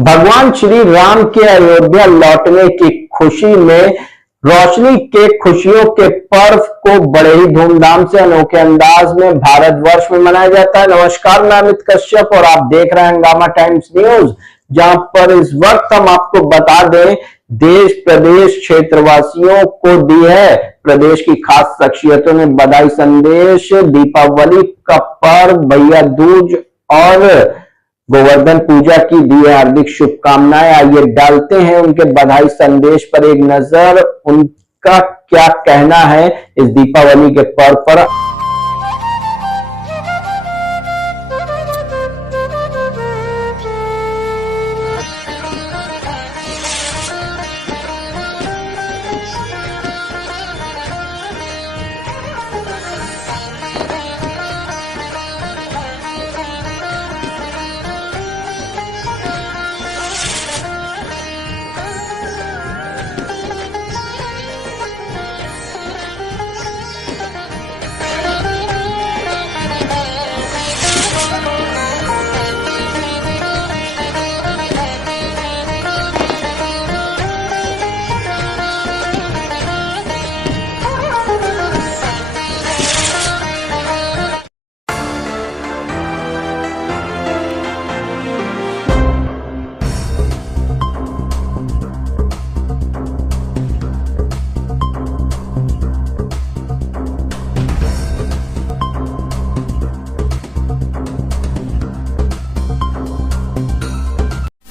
भगवान श्री राम के अयोध्या लौटने की खुशी में रोशनी के खुशियों के पर्व को बड़े ही धूमधाम से अनोखे अंदाज में भारतवर्ष में मनाया जाता है। नमस्कार, मैं अमित कश्यप और आप देख रहे हैं हंगामा टाइम्स न्यूज, जहां पर इस वक्त हम आपको बता दें देश प्रदेश क्षेत्रवासियों को दी है प्रदेश की खास शख्सियतों ने बधाई संदेश। दीपावली का पर्व, भैया दूज और गोवर्धन पूजा की दी है हार्दिक शुभकामनाएं। आइए डालते हैं उनके बधाई संदेश पर एक नजर, उनका क्या कहना है इस दीपावली के पर्व पर।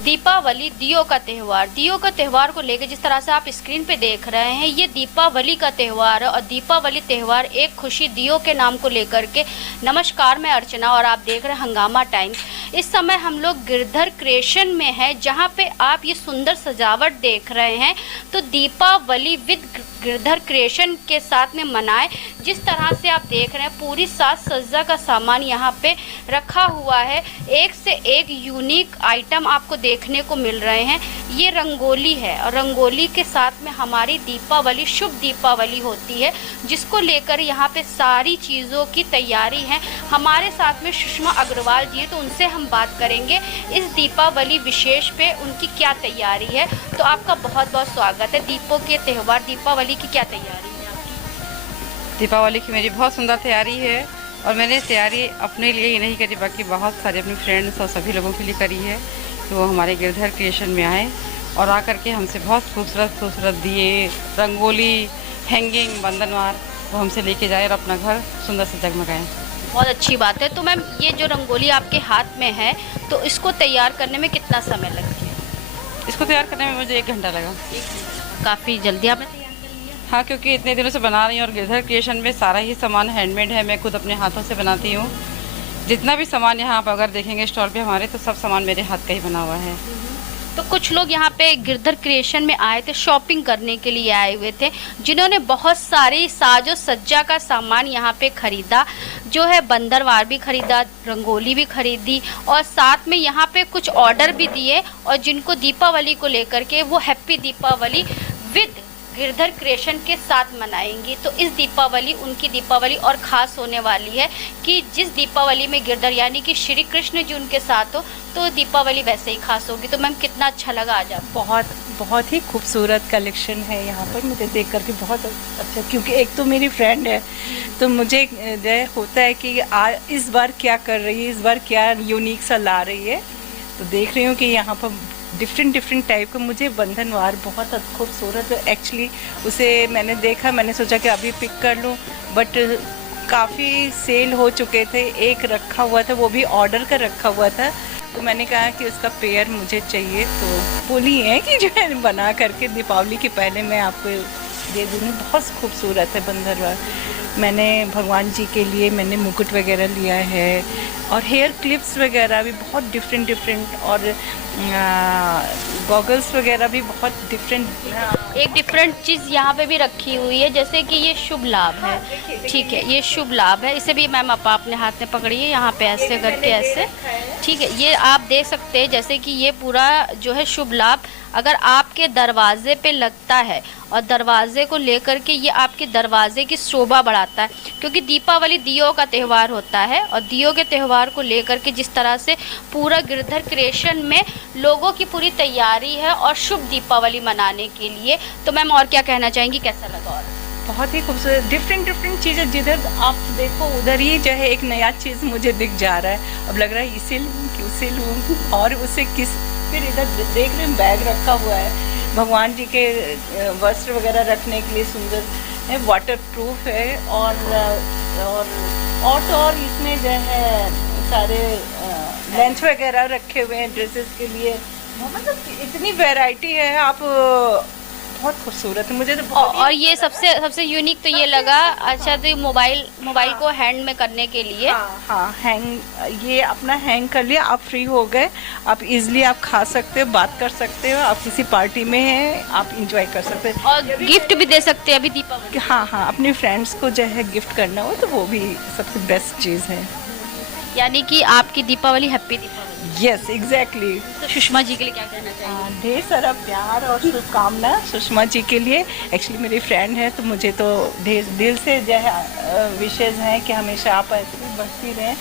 दीपावली दियों का त्योहार को लेकर जिस तरह से आप स्क्रीन पे देख रहे हैं, ये दीपावली का त्यौहार है और दीपावली त्यौहार एक खुशी दियो के नाम को लेकर के। नमस्कार, मैं अर्चना और आप देख रहे हैं हंगामा टाइम्स। इस समय हम लोग गिरधर क्रिएशन में हैं, जहां पे आप ये सुंदर सजावट देख रहे हैं। तो दीपावली विद गिरधर क्रिएशन के साथ में मनाए। जिस तरह से आप देख रहे हैं पूरी साज सज्जा का सामान यहाँ पे रखा हुआ है, एक से एक यूनिक आइटम आपको देखने को मिल रहे हैं। ये रंगोली है और रंगोली के साथ में हमारी दीपावली, शुभ दीपावली होती है, जिसको लेकर यहाँ पे सारी चीज़ों की तैयारी है। हमारे साथ में सुषमा अग्रवाल जी, तो उनसे हम बात करेंगे इस दीपावली विशेष पे उनकी क्या तैयारी है। तो आपका बहुत बहुत स्वागत है। दीपों के त्यौहार दीपावली की क्या तैयारी है आपकी? दीपावली की मेरी बहुत सुंदर तैयारी है और मैंने तैयारी अपने लिए ही नहीं करी, बाकी बहुत सारे अपने फ्रेंड्स और सभी लोगों के लिए करी है। तो वो हमारे गिरधर क्रिएशन में आए और आकर के हमसे बहुत खूबसूरत खूबसूरत दिए, रंगोली, हैंगिंग, बंधनवार वो हमसे लेके जाए और अपना घर सुंदर से जगमगाएं। बहुत अच्छी बात है। तो मैम, ये जो रंगोली आपके हाथ में है, तो इसको तैयार करने में कितना समय लग गया? इसको तैयार करने में मुझे 1 घंटा लगा। काफ़ी जल्दी आपने तैयार कर लिया? हाँ, क्योंकि इतने दिनों से बना रही हूँ और गिरधर क्रिएशन में सारा ही सामान हैंडमेड है, मैं खुद अपने हाथों से बनाती हूँ। जितना भी सामान यहाँ आप अगर देखेंगे स्टॉल पे हमारे, तो सब सामान मेरे हाथ का ही बना हुआ है। तो कुछ लोग यहाँ पे गिरधर क्रिएशन में आए थे, शॉपिंग करने के लिए आए हुए थे, जिन्होंने बहुत सारी साजो सज्जा का सामान यहाँ पे खरीदा, जो है बंदरवार भी खरीदा, रंगोली भी खरीदी और साथ में यहाँ पे कुछ ऑर्डर भी दिए। और जिनको दीपावली को लेकर के वो happy Deepawali with Girdhar creation के साथ मनाएंगी। तो इस दीपावली, उनकी दीपावली और ख़ास होने वाली है कि जिस दीपावली में गिरधर यानी कि श्री कृष्ण जी उनके साथ हो, तो दीपावली वैसे ही खास होगी। तो मैम, कितना अच्छा लगा आज आपको? बहुत ही खूबसूरत कलेक्शन है यहाँ पर, मुझे देख करके बहुत अच्छा, क्योंकि एक तो मेरी फ्रेंड है, तो मुझे होता है कि इस बार क्या कर रही है, इस बार क्या यूनिक सा ला रही है। तो देख रही हूँ कि यहाँ पर डिफरेंट टाइप का मुझे बंधनवार बहुत खूबसूरत, एक्चुअली उसे मैंने देखा, मैंने सोचा कि अभी पिक कर लूँ, बट काफ़ी सेल हो चुके थे। एक रखा हुआ था, वो भी ऑर्डर का रखा हुआ था, तो मैंने कहा कि उसका पेयर मुझे चाहिए। तो बोली है कि जो है बना करके दीपावली के पहले मैं आपको दे दूँगी। बहुत खूबसूरत है बंधनवार। मैंने भगवान जी के लिए मैंने मुकुट वगैरह लिया है और हेयर क्लिप्स वगैरह भी बहुत डिफरेंट और गॉगल्स वगैरह भी बहुत डिफरेंट। एक डिफरेंट चीज़ यहाँ पे भी रखी हुई है, जैसे कि ये शुभ लाभ है। ठीक है, ये शुभ लाभ है। इसे भी मैम आप अपने हाथ में पकड़िए, यहाँ पे ऐसे करके ऐसे। ठीक है, ये आप देख सकते हैं जैसे कि ये पूरा जो है शुभ लाभ अगर आपके दरवाजे पे लगता है और दरवाजे को लेकर के ये आपके दरवाजे की शोभा बढ़ा आता है, क्योंकि दीपावली दियों का त्यौहार होता है और दियों के त्यौहार को लेकर के जिस तरह से पूरा गिरधर क्रिएशन में लोगों की पूरी तैयारी है और शुभ दीपावली मनाने के लिए, तो मैम और क्या कहना चाहेंगी, कैसा लगा? और बहुत ही खूबसूरत डिफरेंट चीज़ें, जिधर आप देखो उधर ही जो है एक नया चीज़ मुझे दिख जा रहा है। अब लग रहा है इसे लूँ कि उसे लूँ, और उसे किस, फिर इधर देख रहे हैं बैग रखा हुआ है भगवान जी के वस्त्र वगैरह रखने के लिए, सुंदर है, वाटर प्रूफ है, और तो और इसमें जो है सारे लंच वगैरह रखे हुए हैं ड्रेसेस के लिए। मतलब इतनी वैरायटी है, आप बहुत खूबसूरत है, मुझे तो बहुत और ये सबसे यूनिक तो ये लगा, अच्छा, तो मोबाइल को हैंड में करने के लिए, हाँ हैंग, ये अपना हैंग कर लिया, आप फ्री हो गए, आप इजीली आप खा सकते हो, बात कर सकते हो, आप किसी पार्टी में हैं, आप इंजॉय कर सकते हो, और गिफ्ट भी दे सकते हैं अभी दीपावली। हाँ अपने फ्रेंड्स को जो है गिफ्ट करना हो तो वो भी सबसे बेस्ट चीज़ है। यानी कि आपकी Deepawali happy Deepawali. Yes exactly. तो सुषमा जी के लिए क्या कहना चाहिए? ढेर सारा प्यार और शुभकामना सुषमा जी के लिए। एक्चुअली मेरी फ्रेंड है, तो मुझे तो ढेर दिल से जो है विशेष हैं कि हमेशा आप ऐसे बढ़ती रहें,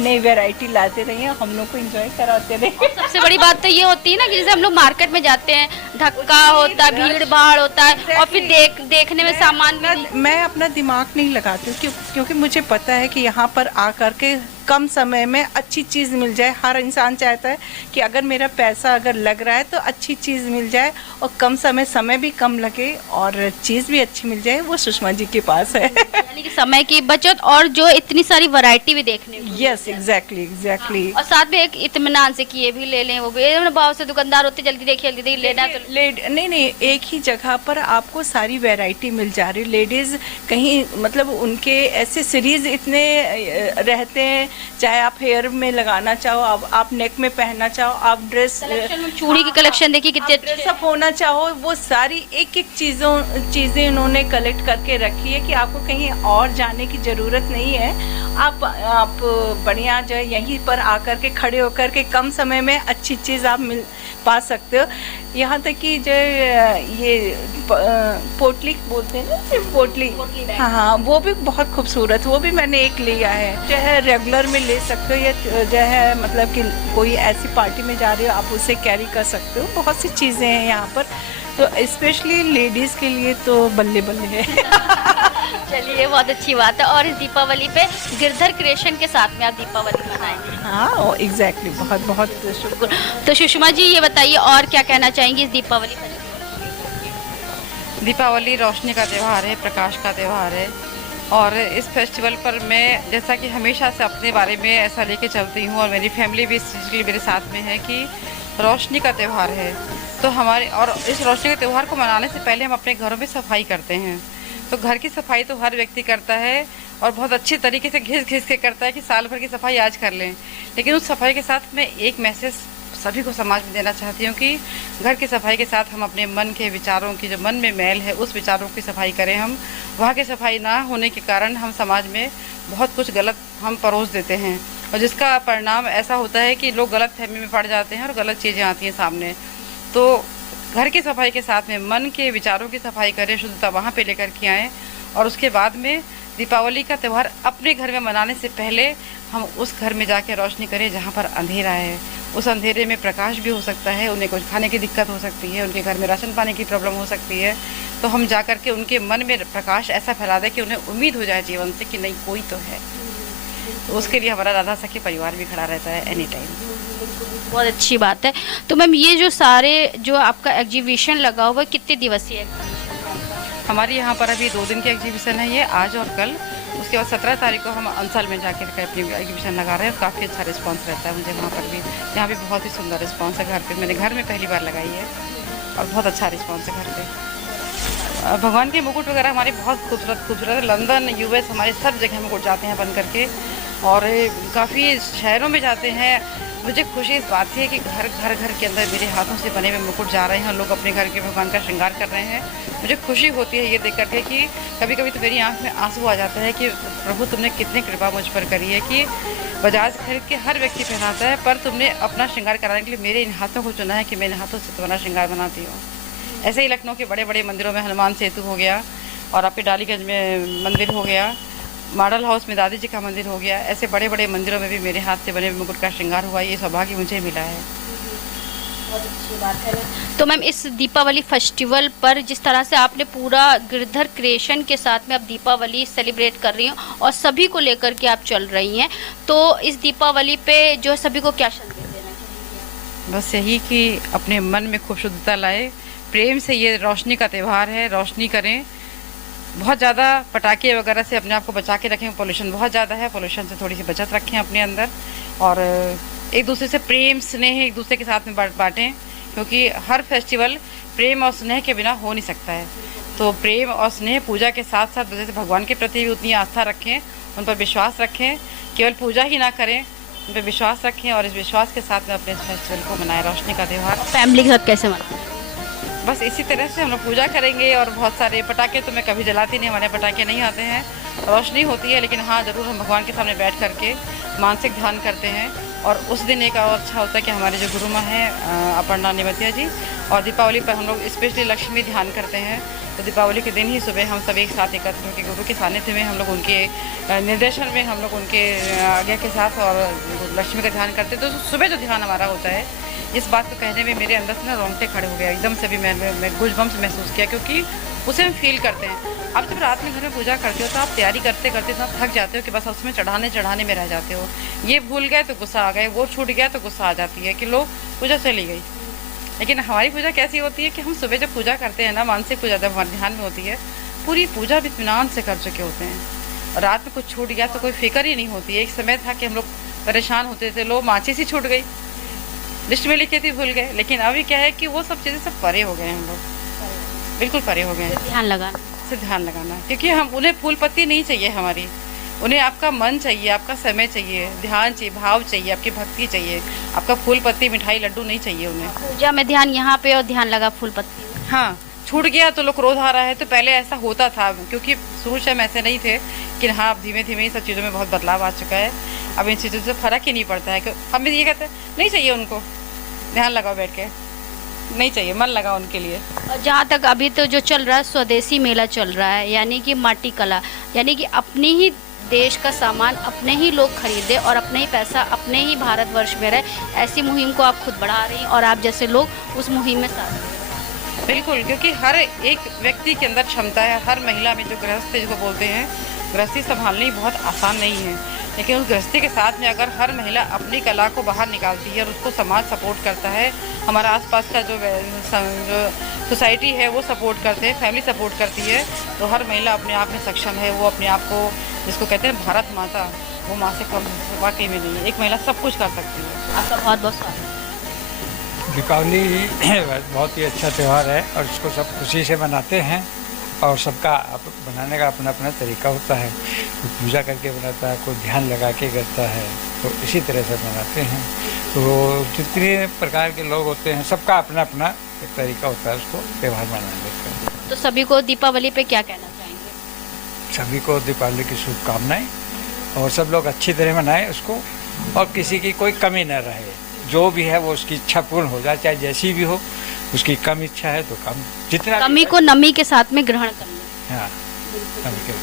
नई वैरायटी लाते रहिए, हम लोग को एंजॉय कराते रहिए। सबसे बड़ी बात तो ये होती है ना कि जैसे हम लोग मार्केट में जाते हैं, धक्का होता है, भीड़ भाड़ होता है, और फिर देखने में सामान भी मैं अपना दिमाग नहीं लगाती हूँ, क्योंकि मुझे पता है कि यहाँ पर आकर के कम समय में अच्छी चीज़ मिल जाए। हर इंसान चाहता है कि अगर मेरा पैसा अगर लग रहा है तो अच्छी चीज़ मिल जाए, और कम समय भी कम लगे और चीज़ भी अच्छी मिल जाए, वो सुषमा जी के पास है। यानी कि समय की बचत और जो इतनी सारी वैरायटी भी देखने को। Yes exactly. और साथ में एक इत्मीनान से कि ये भी ले लें, वो भी भाव से दुकानदार होते, जल्दी देखिए लेना तो नहीं, एक ही जगह पर आपको सारी वैरायटी मिल जा रही। लेडीज़ कहीं मतलब उनके ऐसे सीरीज इतने रहते हैं, चाहे आप हेयर में लगाना चाहो, आप नेक में पहनना चाहो, आप ड्रेस चूड़ी की कलेक्शन देखिए कितने अच्छे सब होना चाहो, वो सारी एक चीज़ें उन्होंने कलेक्ट करके रखी है कि आपको कहीं और जाने की ज़रूरत नहीं है। आप बढ़िया जो है यहीं पर आकर के खड़े होकर के कम समय में अच्छी चीज़ आप पा सकते हो। यहाँ तक कि जो ये पोटली बोलते हैं ना, पोटली, हाँ वो भी बहुत खूबसूरत, वो भी मैंने एक लिया है, जो है रेगुलर में ले सकते हो, या जो है मतलब कि कोई ऐसी पार्टी में जा रहे हो आप उसे कैरी कर सकते हो। बहुत सी चीज़ें हैं यहाँ पर, तो स्पेशली लेडीज़ के लिए तो बल्ले है। चलिए, बहुत अच्छी बात है। और इस दीपावली पे गिरधर क्रिएशन के साथ में आप दीपावली मनाएंगे। हाँ एग्जैक्टली, बहुत शुक्र। तो सुषमा जी ये बताइए और क्या कहना चाहेंगी इस दीपावली पर? दीपावली रोशनी का त्यौहार है, प्रकाश का त्यौहार है, और इस फेस्टिवल पर मैं जैसा कि हमेशा से अपने बारे में ऐसा लेके चलती हूँ, और मेरी फैमिली भी इस चीज़ के लिए मेरे साथ में है कि रोशनी का त्यौहार है। तो हमारे और इस रोशनी के त्यौहार को मनाने से पहले हम अपने घरों में सफाई करते हैं। तो घर की सफाई तो हर व्यक्ति करता है, और बहुत अच्छे तरीके से घिस के करता है कि साल भर की सफाई आज कर लें। लेकिन उस सफाई के साथ मैं एक मैसेज सभी को समाज में देना चाहती हूँ कि घर की सफाई के साथ हम अपने मन के विचारों की, जो मन में मैल है उस विचारों की सफाई करें। हम वहाँ की सफाई ना होने के कारण हम समाज में बहुत कुछ गलत हम परोस देते हैं, और जिसका परिणाम ऐसा होता है कि लोग गलत फहमी में पड़ जाते हैं और गलत चीज़ें आती हैं सामने। तो घर की सफाई के साथ में मन के विचारों की सफाई करें, शुद्धता वहाँ पे लेकर के आएँ, और उसके बाद में दीपावली का त्यौहार अपने घर में मनाने से पहले हम उस घर में जाके रोशनी करें जहाँ पर अंधेरा है। उस अंधेरे में प्रकाश भी हो सकता है, उन्हें कुछ खाने की दिक्कत हो सकती है, उनके घर में राशन पानी की प्रॉब्लम हो सकती है। तो हम जा कर के उनके मन में प्रकाश ऐसा फैला दें कि उन्हें उम्मीद हो जाए जीवन से कि नहीं, कोई तो है। तो उसके लिए हमारा दादा सखी परिवार भी खड़ा रहता है एनी टाइम। बहुत अच्छी बात है। तो मैम ये जो आपका एग्जीबिशन लगा हुआ है, कितने दिवसीय है? हमारे यहाँ पर अभी 2 दिन की एग्जीबिशन है, ये आज और कल। उसके बाद 17 तारीख को हम अंसल में जाकर अपनी एग्जीबिशन लगा रहे हैं। काफ़ी अच्छा रिस्पांस रहता है मुझे वहाँ पर भी। यहाँ भी बहुत ही सुंदर रिस्पांस है। घर पे मैंने घर में पहली बार लगाई है, और बहुत अच्छा रिस्पांस है घर पे। भगवान के मुकुट वगैरह हमारे बहुत खूबसूरत लंदन, यूएस, हमारे सब जगह मुकुट जाते हैं बन करके, और काफ़ी शहरों में जाते हैं। मुझे खुशी इस बात की है कि घर के अंदर मेरे हाथों से बने हुए मुकुट जा रहे हैं, लोग अपने घर के भगवान का श्रृंगार कर रहे हैं। मुझे खुशी होती है ये देख करके कि कभी कभी तो मेरी आंख में आंसू आ जाता है कि प्रभु तुमने कितनी कृपा मुझ पर करी है कि बजाज खरीद के हर व्यक्ति पहनाता है, पर तुमने अपना श्रृंगार कराने के लिए मेरे इन हाथों को चुना है कि मैं इन हाथों से तुम्हारा श्रृंगार बनाती हूँ। ऐसे ही लखनऊ के बड़े बड़े मंदिरों में हनुमान सेतु हो गया, और आपके डालीगंज में मंदिर हो गया, मॉडल हाउस में दादी जी का मंदिर हो गया। ऐसे बड़े बड़े मंदिरों में भी मेरे हाथ से बने मुकुट का श्रृंगार हुआ। ये सौभाग्य मुझे मिला है। बहुत अच्छी बात है। तो मैम, इस दीपावली फेस्टिवल पर जिस तरह से आपने पूरा गिरधर क्रिएशन के साथ में अब दीपावली सेलिब्रेट कर रही हैं और सभी को लेकर के आप चल रही हैं, तो इस दीपावली पे जो है सभी को क्या संदेश देना चाहिए? बस यही कि अपने मन में खूब शुद्धता लाए, प्रेम से, ये रोशनी का त्यौहार है, रोशनी करें। बहुत ज़्यादा पटाखे वगैरह से अपने आप को बचा के रखें। पोल्यूशन बहुत ज़्यादा है, पोल्यूशन से थोड़ी सी बचत रखें अपने अंदर, और एक दूसरे से प्रेम स्नेह एक दूसरे के साथ में बांटें, क्योंकि हर फेस्टिवल प्रेम और स्नेह के बिना हो नहीं सकता है। तो प्रेम और स्नेह पूजा के साथ साथ जैसे भगवान के प्रति भी उतनी आस्था रखें, उन पर विश्वास रखें, केवल पूजा ही ना करें, उन पर विश्वास रखें और इस विश्वास के साथ में अपने इस फेस्टिवल को मनाएं, रोशनी का त्यौहार। फैमिली के साथ कैसे मनाएं? बस इसी तरह से हम लोग पूजा करेंगे। और बहुत सारे पटाखे तो मैं कभी जलाती नहीं, हमारे पटाखे नहीं आते हैं, रोशनी होती है, लेकिन हाँ ज़रूर हम भगवान के सामने बैठ करके मानसिक ध्यान करते हैं। और उस दिन एक और अच्छा होता है कि हमारे जो गुरु माँ हैं अपर्णा निमतिया जी, और दीपावली पर हम लोग स्पेशली लक्ष्मी ध्यान करते हैं। तो दीपावली के दिन ही सुबह हम सब एक साथ एकत्र होकर गुरु के सानिध्य में हम लोग उनके निर्देशन में हम लोग उनके आज्ञा के साथ और लक्ष्मी का ध्यान करते हैं। तो सुबह जो ध्यान हमारा होता है, इस बात को कहने में मेरे अंदर से ना रोंगटे खड़े हो गया, एकदम से भी मैं गूज़बम्प्स महसूस किया, क्योंकि उसे हम फील करते हैं। आप जब रात में घर में पूजा करते हो तो आप तैयारी करते करते इतना थक जाते हो कि बस उसमें चढ़ाने में रह जाते हो। ये भूल गए तो गुस्सा आ गए, वो छूट गया तो गुस्सा आ जाती है कि लो पूजा चली गई। लेकिन हमारी पूजा कैसी होती है कि हम सुबह जब पूजा करते हैं ना, मानसिक पूजा जब हमारे ध्यान में होती है, पूरी पूजा इत्मीनान से कर चुके होते हैं, और रात में कुछ छूट गया तो कोई फिक्र ही नहीं होती है। एक समय था कि हम लोग परेशान होते थे, लो माचिस ही छूट गई, लिस्ट में लिखी थी भूल गए। लेकिन अभी क्या है कि वो सब चीज़ें सब परे हो गए हैं, हम लोग बिल्कुल परे हो गए हैं। ध्यान लगाना, क्योंकि हम उन्हें फूल पत्ती नहीं चाहिए हमारी, उन्हें आपका मन चाहिए, आपका समय चाहिए, ध्यान चाहिए, भाव चाहिए, आपकी भक्ति चाहिए, आपका फूल पत्ती मिठाई लड्डू नहीं चाहिए उन्हें। पूजा में ध्यान यहाँ पे और ध्यान लगा फूल पत्ती। हाँ, छूट गया तो लोग क्रोध आ रहा है। तो पहले ऐसा होता था, क्योंकि शुरू से हम ऐसे नहीं थे, लेकिन हाँ अब धीमे धीमे सब चीज़ों में बहुत बदलाव आ चुका है। अब इन चीज़ों से फ़र्क ही नहीं पड़ता है। हम भी ये कहते हैं नहीं चाहिए उनको, ध्यान लगाओ बैठ के, नहीं चाहिए, मन लगा उनके लिए। और जहाँ तक अभी तो जो चल रहा है स्वदेशी मेला चल रहा है, यानी कि माटी कला, यानी कि अपने ही देश का सामान अपने ही लोग खरीदे और अपने ही पैसा अपने ही भारतवर्ष में रहे, ऐसी मुहिम को आप खुद बढ़ा रही हैं और आप जैसे लोग उस मुहिम में साथ हैं। बिल्कुल, क्योंकि हर एक व्यक्ति के अंदर क्षमता है। हर महिला में जो गृहस्थ जिसको बोलते हैं, गृहस्थी संभालनी बहुत आसान नहीं है, लेकिन उस गृहस्थी के साथ में अगर हर महिला अपनी कला को बाहर निकालती है और उसको समाज सपोर्ट करता है, हमारा आसपास का जो सोसाइटी है वो सपोर्ट करते हैं, फैमिली सपोर्ट करती है, तो हर महिला अपने आप में सक्षम है। वो अपने आप को, जिसको कहते हैं भारत माता, वो माँ से कम वाकई में नहीं है। एक महिला सब कुछ कर सकती है। आपका बहुत बहुत स्वागत। दीपावली बहुत ही अच्छा त्यौहार है और इसको सब खुशी से मनाते हैं, और सबका बनाने का अपना अपना तरीका होता है। कोई पूजा करके बनाता है, कोई ध्यान लगा के करता है, तो इसी तरह से मनाते हैं। तो जितने प्रकार के लोग होते हैं, सबका अपना अपना एक तरीका होता है उसको त्यौहार मनाने का। तो सभी को दीपावली पे क्या कहना चाहेंगे? सभी को दीपावली की शुभकामनाएं, और सब लोग अच्छी तरह मनाएं उसको, और किसी की कोई कमी न रहे। जो भी है वो उसकी इच्छा पूर्ण हो जाए, चाहे जैसी भी हो। उसकी कम इच्छा है तो कम, जितना कमी को नमी के साथ में ग्रहण करना। हाँ, कमी के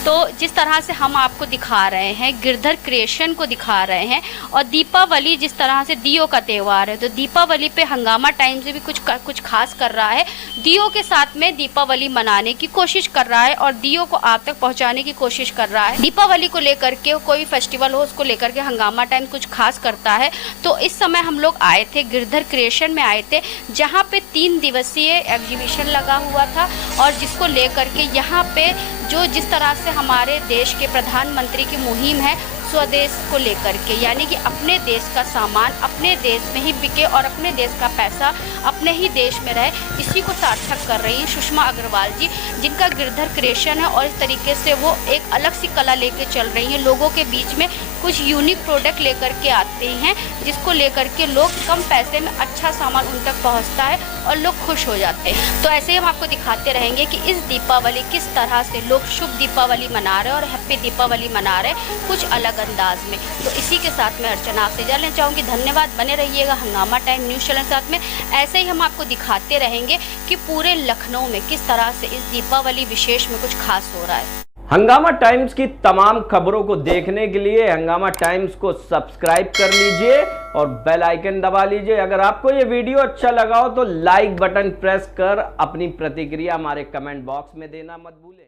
तो जिस तरह से हम आपको दिखा रहे हैं, गिरधर क्रिएशन को दिखा रहे हैं, और दीपावली जिस तरह से दियों का त्यौहार है, तो दीपावली पे हंगामा टाइम से भी कुछ खास कर रहा है। दियों के साथ में दीपावली मनाने की कोशिश कर रहा है और दियों को आप तक पहुंचाने की कोशिश कर रहा है। दीपावली को लेकर के कोई फेस्टिवल हो, उसको लेकर के हंगामा टाइम कुछ खास करता है। तो इस समय हम लोग आए थे, गिरधर क्रिएशन में आए थे, जहाँ पे 3 दिवसीय एग्जीबिशन लगा हुआ था, और जिसको लेकर के यहाँ पे जो जिस तरह से हमारे देश के प्रधानमंत्री की मुहिम है स्वदेश को लेकर के, यानी कि अपने देश का सामान अपने देश में ही बिके और अपने देश का पैसा अपने ही देश में रहे, इसी को सार्थक कर रही हैं सुषमा अग्रवाल जी, जिनका गिरधर क्रिएशन है। और इस तरीके से वो एक अलग सी कला लेके चल रही हैं लोगों के बीच में, कुछ यूनिक प्रोडक्ट लेकर के आते हैं, जिसको लेकर के लोग कम पैसे में अच्छा सामान उन तक पहुंचता है और लोग खुश हो जाते हैं। तो ऐसे ही हम आपको दिखाते रहेंगे कि इस दीपावली किस तरह से लोग शुभ दीपावली मना रहे हैं और हैप्पी दीपावली मना रहे हैं कुछ अलग अंदाज में। तो इसी के साथ मैं अर्चना आपसे जानना चाहूँगी। धन्यवाद, बने रहिएगा हंगामा टाइम न्यूज़ चैनल के साथ में। ऐसे ही हम आपको दिखाते रहेंगे कि पूरे लखनऊ में किस तरह से इस दीपावली विशेष में कुछ खास हो रहा है। हंगामा टाइम्स की तमाम खबरों को देखने के लिए हंगामा टाइम्स को सब्सक्राइब कर लीजिए और बेल आइकन दबा लीजिए। अगर आपको ये वीडियो अच्छा लगा हो तो लाइक बटन प्रेस कर अपनी प्रतिक्रिया हमारे कमेंट बॉक्स में देना मत भूलें।